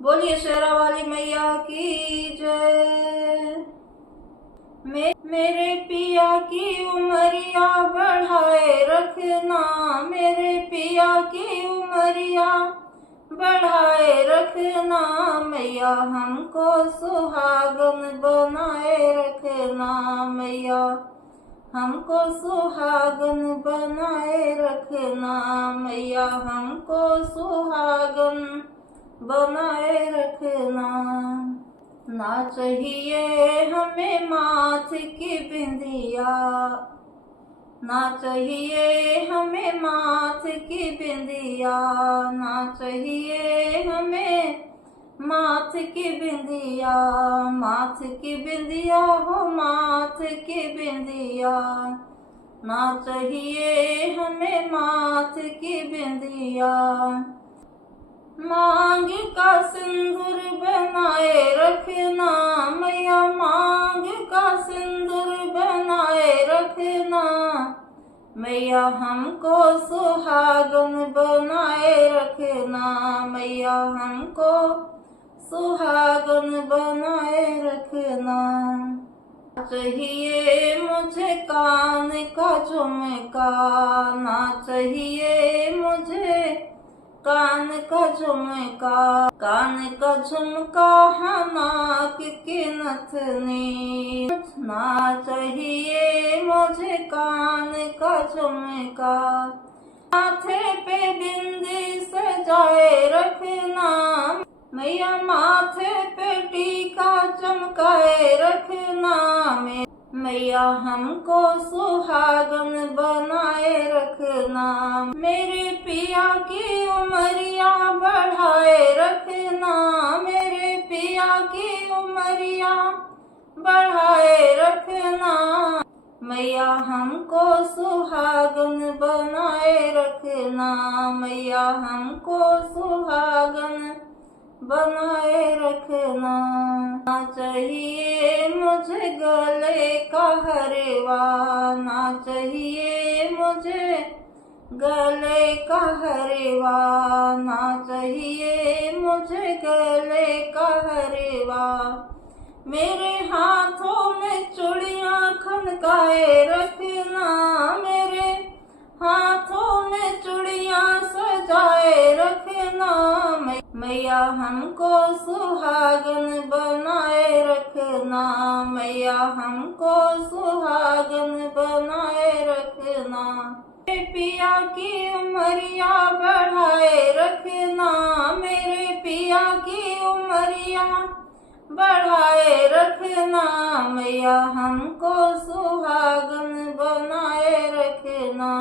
बोलिए शेरा वाली मैया की जय। मेरे पिया की उमरिया बढ़ाए रखना, मेरे पिया की उमरिया बढ़ाए रखना, मैया हमको सुहागन बनाए रखना, मैया हमको सुहागन बनाए रखना, मैया हमको सुहागन बनाए रखना। ना चाहिए हमें माथ की बिंदिया, ना चाहिए हमें माथ की बिंदिया, ना चाहिए हमें माथ की बिंदिया, माथ की बिंदिया हो माथ की बिंदिया, ना चाहिए हमें माथ की बिंदिया। मांग का सिंदूर बनाए रखना, मैया मांग का सिंदूर बनाए रखना, मैया हमको सुहागन बनाए रखना, मैया हमको सुहागन बनाए रखना। चाहिए मुझे कान का झुमका, ना चाहिए मुझे कान का झुमका, कान का झुमका नाक की नथनी, ना चाहिए मुझे कान का झुमका। माथे पे बिंदी सजाए रखना, मैया माथे पे टीका चमकाए रखना, मैया हमको सुहागन बनाए रखना। मेरे पिया की उमरिया बढ़ाए रखना, मेरे पिया की उमरिया बढ़ाए रखना, मैया हमको सुहागन बनाए रखना, मैया हमको सुहागन बनाए रखना। ना चाहिए मुझे गले का हरवा, ना चाहिए मुझे गले का हरवा, ना चाहिए मुझे गले का हरवा। मेरे हाथों में चूड़ियां खनकाए रखना, मेरे हाथों में चूड़ियां सजाए रखना, मैया हमको सुहागन बनाए रखना, मैया हमको सुहागन बनाए रखना। मेरे पिया की उमरिया बढ़ाए रखना, मेरे पिया की उमरिया बढ़ाए रखना, मैया हमको सुहागन बनाए रखना,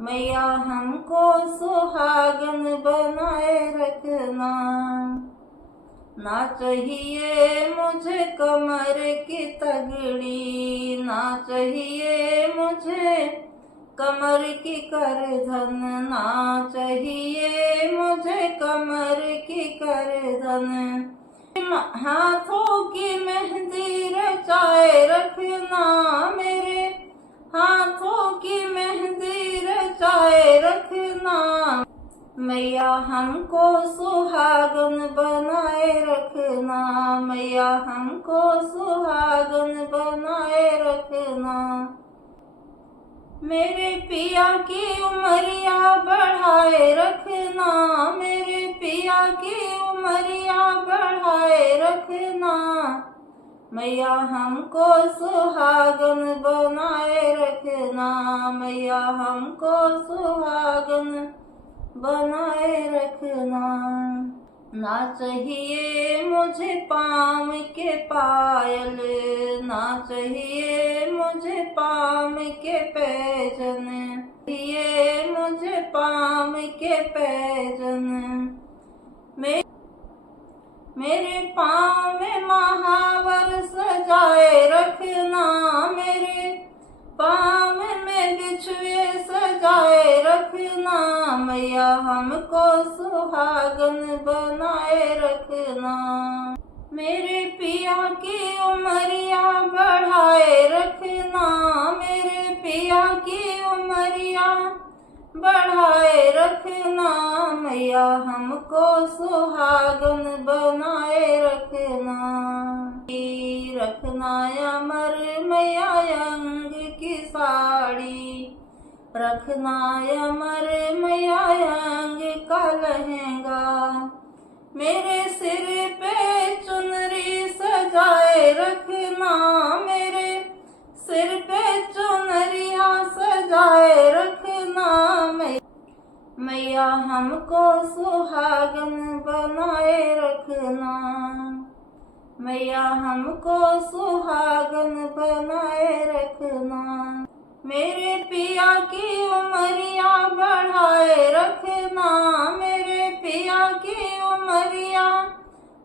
मैया हमको सुहागन बनाए रखना। ना चाहिए मुझे कमर की तगड़ी, ना चाहिए मुझे कमर की करधन, ना चाहिए मुझे कमर की करधन। हाथों की मेहंदी रचाए रखना, मेरे हाथों की मेहंदी रचाए रखना, मैया हमको सुहागन बनाए रखना, मैया हमको सुहागन बनाए रखना। मेरे पिया की उमरिया बढ़ाए रखना, मेरे पिया की उमरिया बढ़ाए रखना, मैया हमको सुहागन बनाए रखना, मैया हमको सुहागन बनाए रखना। ना चाहिए मुझे पाम के पायल, ना चाहिए मुझे पाम के पैजन, चाहिए मुझे पाम के पैजन। मेरे पाँव में महावर सजाए रखना, मेरे पाँव में बिछुए सजाए रखना, मैया हमको सुहागन बनाए रखना। मेरे पिया की उमरिया बढ़ाए रखना, मेरे पिया की उमरिया बढ़ाए रखना, मैया हमको सुहागन रखना अमर मैया अंग का लहंगा, मेरे सिर पे चुनरी सजाए रखना, मेरे सिर पे चुनरिया सजाए रखना। मैया हमको सुहागन बनाए रखना, मैया हमको सुहागन बनाए रखना। मेरे पिया की उमरिया बढ़ाए रखना, मेरे पिया की उमरिया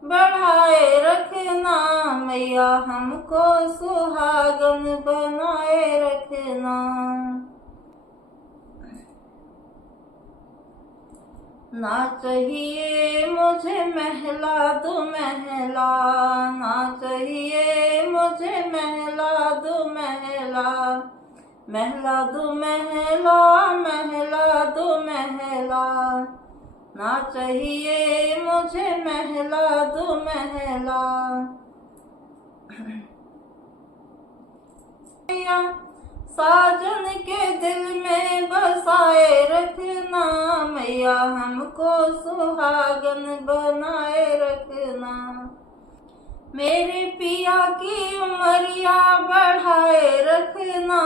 बढ़ाए रखना। मैया हमको सुहागन बनाए रखना। ना चाहिए मुझे महला दो महला, ना चाहिए मुझे महला दो महला, महला दो महला, महला दो महला। ना चाहिए मुझे महला दो महला। साजन के दिल में बसाए रखना, मैया हमको सुहागन बनाए रखना। मेरे पिया की उमरिया बढ़ाए रखना,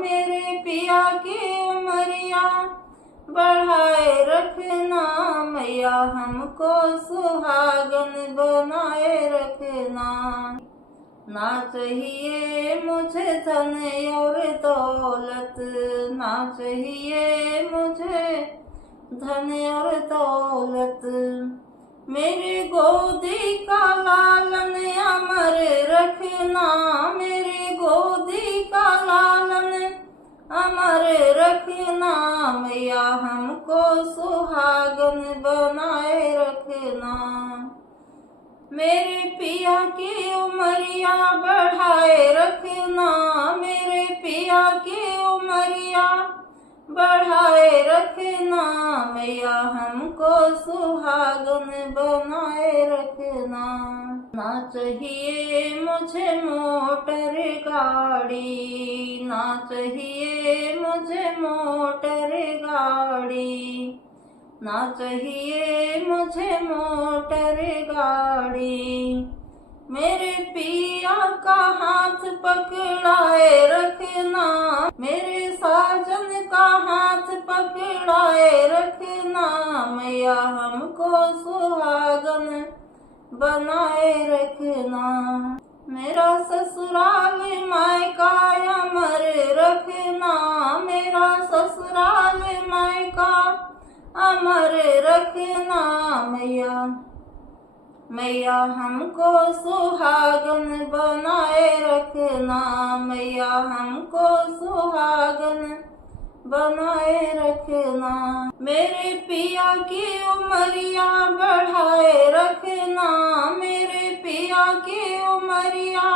मेरे पिया की उमरिया बढ़ाए रखना। मैया हमको सुहागन बनाए रखना। ना चाहिए मुझे धन और दौलत, ना चाहिए मुझे धन और दौलत। मेरे गोदी का लालन अमर रखना, मेरे गोदी का लालन अमर रखना। मैया हमको सुहागन बनाए रखना। मेरे पिया की उमरिया बढ़ाए रखना, मेरे पिया की उमरिया बढ़ाए रखना। मैया हमको सुहागन बनाए रखना। ना चाहिए मुझे मोटर गाड़ी, ना चाहिए मुझे मोटर गाड़ी, ना चाहिए मुझे मोटर गाड़ी। मेरे पिया का हाथ पकड़ाए रखना, मेरे साजन का हाथ पकड़ाए रखना। मैया हमको सुहागन बनाए रखना। मेरा ससुराल मायका अमर रखना, मेरा ससुराल मायका अमर रखना। मैया मैया हमको सुहागन बनाए रखना, मैया हमको सुहागन बनाए रखना। मेरे पिया की उमरिया बढ़ाए रखना, मेरे पिया की उमरिया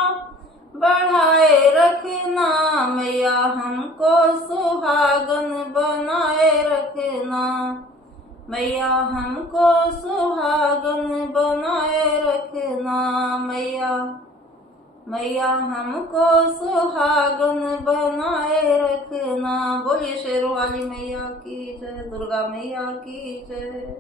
बढ़ाए रखना। मैया हमको सुहागन बनाए रखना, मैया हमको सुहागन बनाए रखना। मैया मैया हमको सुहागन बनाए रखना। बोलिए शेरों वाली मैया की जय, दुर्गा मैया की जय।